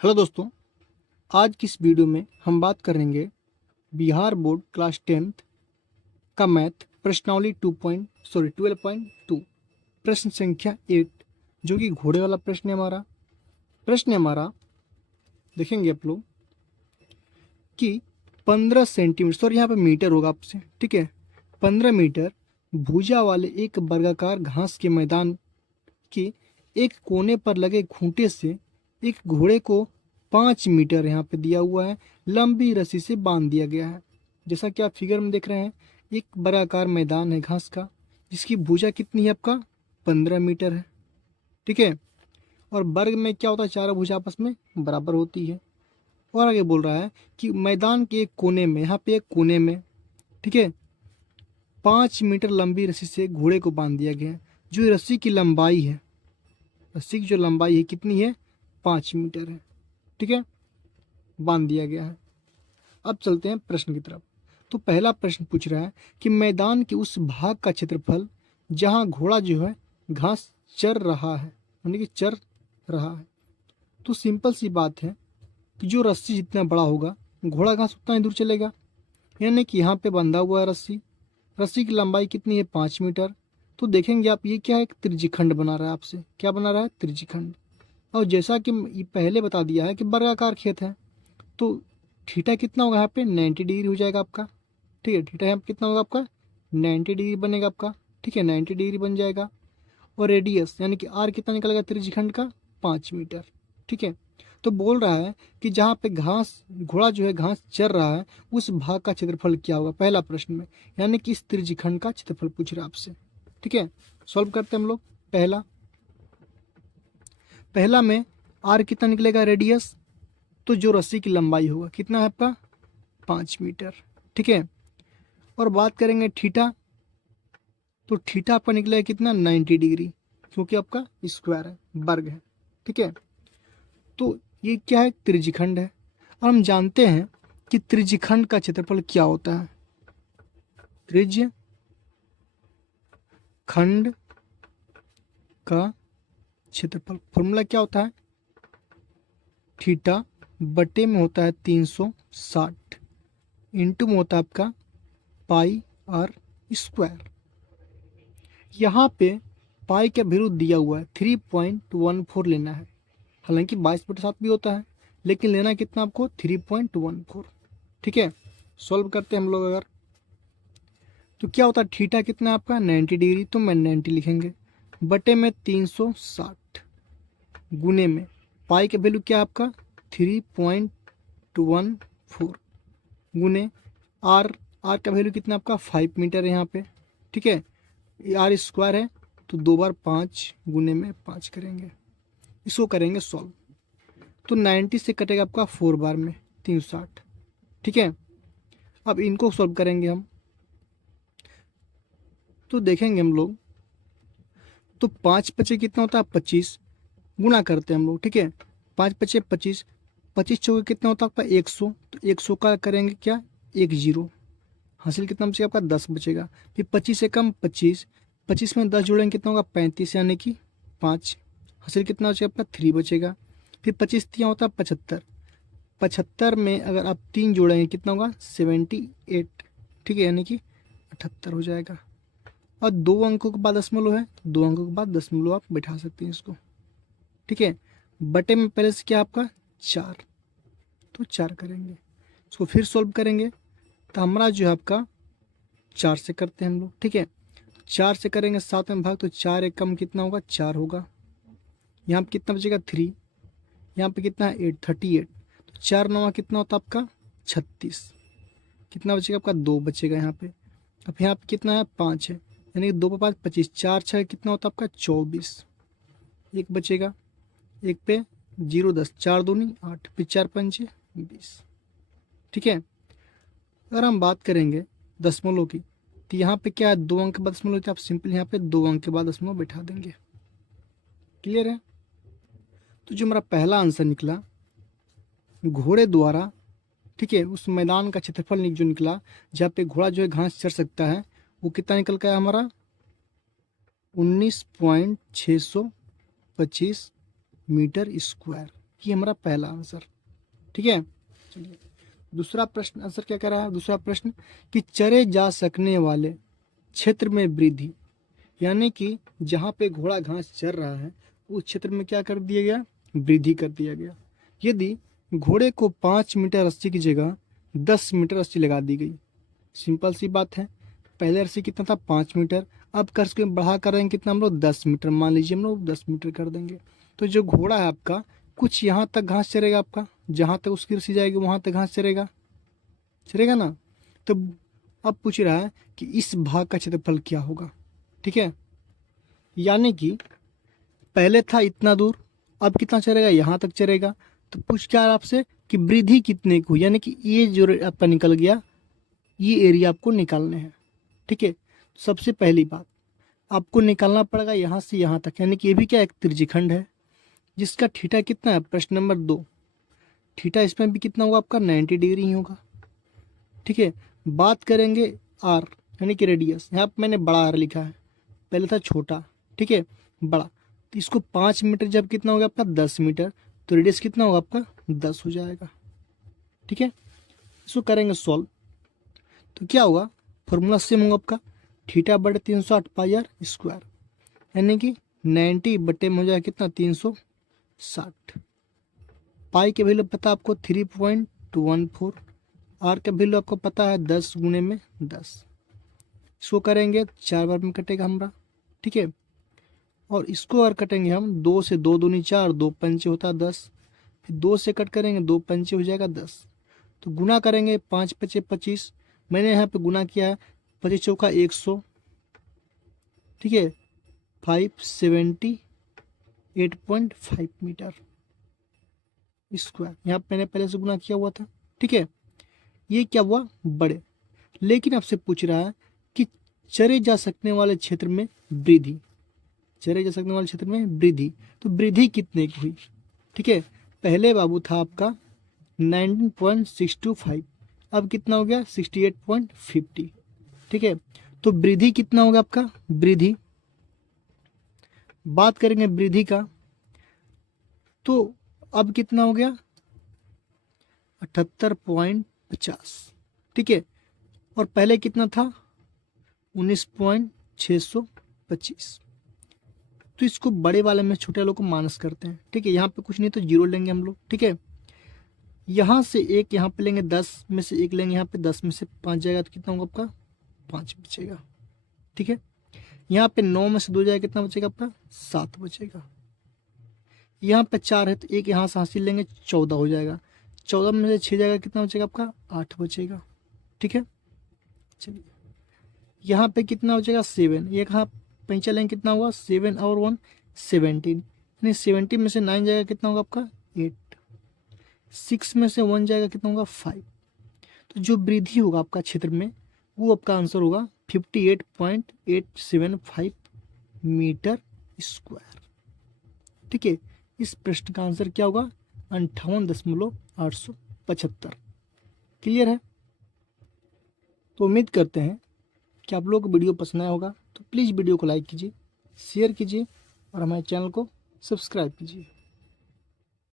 Hello दोस्तों, आज की इस वीडियो में हम बात करेंगे बिहार बोर्ड क्लास 10th का मैथ प्रश्नावली 12.2 प्रश्न संख्या 8 जो कि घोड़े वाला प्रश्न है। हमारा देखेंगे आप लोग कि 15 सेंटीमीटर, सॉरी यहाँ पे मीटर होगा आपसे, ठीक है। 15 मीटर भुजा वाले एक वर्गाकार घास के मैदान के एक कोने पर लगे खूंटे से एक घोड़े को 5 मीटर यहाँ पे दिया हुआ है, लंबी रस्सी से बांध दिया गया है। जैसा कि आप फिगर में देख रहे हैं, एक वर्गाकार मैदान है घास का, जिसकी भुजा कितनी है आपका 15 मीटर है, ठीक है। और वर्ग में क्या होता है, चारों भुजा आपस में बराबर होती है। और आगे बोल रहा है कि मैदान के एक कोने में, यहाँ पे एक कोने में, ठीक है, 5 मीटर लंबी रस्सी से घोड़े को बांध दिया गया है। जो रस्सी की लंबाई है, रस्सी की जो लंबाई है कितनी है, 5 मीटर है, ठीक है, बांध दिया गया है। अब चलते हैं प्रश्न की तरफ। तो पहला प्रश्न पूछ रहा है कि मैदान के उस भाग का क्षेत्रफल जहां घोड़ा जो है घास चर रहा है, यानी कि चर रहा है। तो सिंपल सी बात है कि जो रस्सी जितना बड़ा होगा घोड़ा घास उतना ही दूर चलेगा, यानी कि यहाँ पे बंधा हुआ है रस्सी, रस्सी की लंबाई कितनी है 5 मीटर। तो देखेंगे आप, ये क्या है, एक त्रिज्यखंड बना रहा है आपसे, क्या बना रहा है, त्रिज्यखंड। और जैसा कि ये पहले बता दिया है कि वर्गाकार खेत है, तो थीटा कितना होगा यहाँ पे 90 डिग्री हो जाएगा आपका, ठीक है। थीटा यहाँ पे कितना होगा आपका 90 डिग्री बनेगा आपका, ठीक है, 90 डिग्री बन जाएगा। और रेडियस यानी कि आर कितना निकलेगा त्रिज्यखंड का 5 मीटर, ठीक है। तो बोल रहा है कि जहाँ पे घास, घोड़ा जो है घास चर रहा है, उस भाग का क्षेत्रफल क्या होगा पहला प्रश्न में, यानी कि इस त्रिज्यखंड का क्षेत्रफल पूछ रहा है आपसे, ठीक है। सॉल्व करते हैं हम लोग। पहला में आर कितना निकलेगा रेडियस, तो जो रस्सी की लंबाई होगा कितना है आपका 5 मीटर, ठीक है। और बात करेंगे थीटा, तो थीटा आपका निकलेगा कितना 90 डिग्री, क्योंकि आपका स्क्वायर है, वर्ग है, ठीक है। तो ये क्या है, त्रिज्यखंड है। और हम जानते हैं कि त्रिज्यखंड का क्षेत्रफल क्या होता है, त्रिज्यखंड का क्षेत्रफल फॉर्मूला क्या होता है, थीटा बटे में होता है 360, इंटू में होता है आपका पाई आर स्क्वायर। यहाँ पे पाई का वैल्यू दिया हुआ है 3.14 लेना है, हालांकि 22/7 भी होता है, लेकिन लेना कितना आपको 3.14, ठीक है। सॉल्व करते हैं हम लोग अगर, तो क्या होता है, थीटा कितना है आपका 90 डिग्री, तो मैं 90 लिखेंगे, बटे में 360, गुने में पाई का वैल्यू क्या है आपका 3.14, गुने आर, आर का वैल्यू कितना आपका 5 मीटर है यहाँ पे, ठीक है। आर स्क्वायर है, तो 2 बार 5 गुने में 5 करेंगे, इसको करेंगे सॉल्व। तो 90 से कटेगा आपका 4 बार में 360, ठीक है। अब इनको सॉल्व करेंगे हम, तो देखेंगे हम लोग, तो 5 बचे कितना होता है 25, गुना करते हैं हम लोग, ठीक है। 5 बचे 25, 25 चौके कितना होता है आपका 100, तो 100 का करेंगे क्या 10, हासिल कितना बचेगा आपका 10 बचेगा। फिर 25 से कम 25, 25 में 10 जोड़ेंगे कितना होगा 35, यानी कि 5, हासिल कितना बचेगा आपका 3 बचेगा। फिर 25 तियाँ होता है 75, 75 में अगर आप 3 जोड़ेंगे कितना होगा 78, ठीक है, यानी कि 78 हो जाएगा। और 2 अंकों के बाद दशमलव है, तो 2 अंकों के बाद दशमलव आप बैठा सकते हैं इसको, ठीक है। बटे में पहले से क्या आपका 4, तो 4 करेंगे, इसको फिर सॉल्व करेंगे, तो हमारा जो है आपका 4 से करते हैं हम लोग, ठीक है। 4 से करेंगे 7 में भाग, तो 4 एक कम कितना होगा 4 होगा। यहाँ पे कितना बचेगा 3, यहाँ पे कितना है 8, 38, तो 4 9 कितना होता है आपका 36, कितना बचेगा आपका 2 बचेगा यहाँ पे। अब यहाँ पे कितना है 5 है, यानी कि 2 पे 5 25, 4 6 कितना होता है आपका 24, एक बचेगा, एक पे 0 10, 4 दूनी 8, फिर 4 पंचे 20, ठीक है। अगर हम बात करेंगे दशमलव की, तो यहाँ पे क्या है 2 अंक के बाद दशमलव, तो आप सिंपल यहाँ पे 2 अंक के बाद दशमलव बैठा देंगे, क्लियर है। तो जो हमारा पहला आंसर निकला घोड़े द्वारा, ठीक है, उस मैदान का क्षेत्रफल जो निकला जहाँ पे घोड़ा जो है घास चर सकता है, वो कितना निकल गया हमारा 19.625 मीटर स्क्वायर, ये हमारा पहला आंसर। ठीक है, चलिए दूसरा प्रश्न आंसर क्या कर रहा है। दूसरा प्रश्न कि चरे जा सकने वाले क्षेत्र में वृद्धि, यानी कि जहाँ पे घोड़ा घास चर रहा है उस क्षेत्र में क्या कर दिया गया, वृद्धि कर दिया गया। यदि घोड़े को 5 मीटर रस्सी की जगह 10 मीटर रस्सी लगा दी गई, सिंपल सी बात है, पहले रस्सी कितना था 5 मीटर, अब कर के बढ़ा कर रहे हैं कितना हम लोग 10 मीटर, मान लीजिए हम लोग 10 मीटर कर देंगे। तो जो घोड़ा है आपका कुछ यहाँ तक घास चरेगा, आपका जहाँ तक उसकी रस्सी जाएगी वहाँ तक घास चरेगा, चलेगा ना। तो अब पूछ रहा है कि इस भाग का क्षेत्रफल क्या होगा। ठीक है, यानी कि पहले था इतना दूर, अब कितना चलेगा, यहाँ तक चलेगा। तो पूछ क्या है आपसे कि वृद्धि कितने को, यानी कि ये जो आपका निकल गया ये एरिया आपको निकालने हैं। ठीक है, सबसे पहली बात आपको निकालना पड़ेगा यहाँ से यहाँ तक, यानी कि ये भी क्या एक त्रिज्यखंड है जिसका थीटा कितना है, प्रश्न नंबर 2, थीटा इसमें भी कितना होगा आपका 90 डिग्री ही होगा। ठीक है, बात करेंगे आर यानी कि रेडियस, यहाँ पर मैंने बड़ा आर लिखा है, पहले था छोटा, ठीक है बड़ा। तो इसको 5 मीटर जब कितना होगा आपका 10 मीटर, तो रेडियस कितना होगा आपका 10 हो जाएगा। ठीक है, इसको करेंगे सॉल्व, तो क्या होगा, फॉर्मूला सेम होगा आपका, थीटा बटे 360 पाई आर स्क्वायर, यानी कि 90 बटे में हो जाएगा कितना 360। पाई के वैल्यू पता आपको 3.14, आर का वैल्यू आपको पता है 10 गुने में 10। इसको करेंगे 4 बार में कटेगा हमारा। ठीक है, और इसको और कटेंगे हम 2 से, 2 दूनी 4, 2 पंचे होता है 10, फिर 2 से कट करेंगे 2 पंचे हो जाएगा 10। तो गुना करेंगे 5 पचे 25, मैंने यहाँ पे गुना किया है 25 चौका 100। ठीक है, 578.5 मीटर स्क्वायर, यहाँ मैंने पहले से गुना किया हुआ था। ठीक है, ये क्या हुआ बड़े, लेकिन आपसे पूछ रहा है कि चरे जा सकने वाले क्षेत्र में वृद्धि, चरे जा सकने वाले क्षेत्र में वृद्धि, तो वृद्धि कितने की हुई। ठीक है, पहले बाबू था आपका 19.625, अब कितना हो गया 68.50। ठीक है, तो वृद्धि कितना होगा आपका, वृद्धि बात करेंगे वृद्धि का, तो अब कितना हो गया 78.50। ठीक है, और पहले कितना था 19.625। तो इसको बड़े वाले में छोटे वालों को माइनस करते हैं। ठीक है, यहाँ पे कुछ नहीं तो जीरो लेंगे हम लोग। ठीक है, यहाँ से एक यहाँ पे लेंगे, 10 में से एक लेंगे यहाँ पे, 10 में से 5 जाएगा तो कितना होगा आपका 5 बचेगा। ठीक है, यहाँ पे 9 में से 2 जाएगा कितना बचेगा आपका 7 बचेगा। यहाँ पे 4 है तो एक यहाँ से हासिल लेंगे 14 हो जाएगा, 14 में से 6 जाएगा कितना बचेगा आपका 8 बचेगा। ठीक है, चलिए यहाँ पे कितना बचेगा 7, एक यहाँ पैंचा लेंगे कितना हुआ 7 और 1 17, यानी 70 में से 9 जाएगा कितना होगा आपका 8, 6 में से 1 जाएगा कितना होगा 5। तो जो वृद्धि होगा आपका क्षेत्र में वो आपका आंसर होगा 58.875 मीटर स्क्वायर। ठीक है, इस प्रश्न का आंसर क्या होगा 58.875। क्लियर है, तो उम्मीद करते हैं कि आप लोगों को वीडियो पसंद आया होगा। तो प्लीज़ वीडियो को लाइक कीजिए, शेयर कीजिए और हमारे चैनल को सब्सक्राइब कीजिए।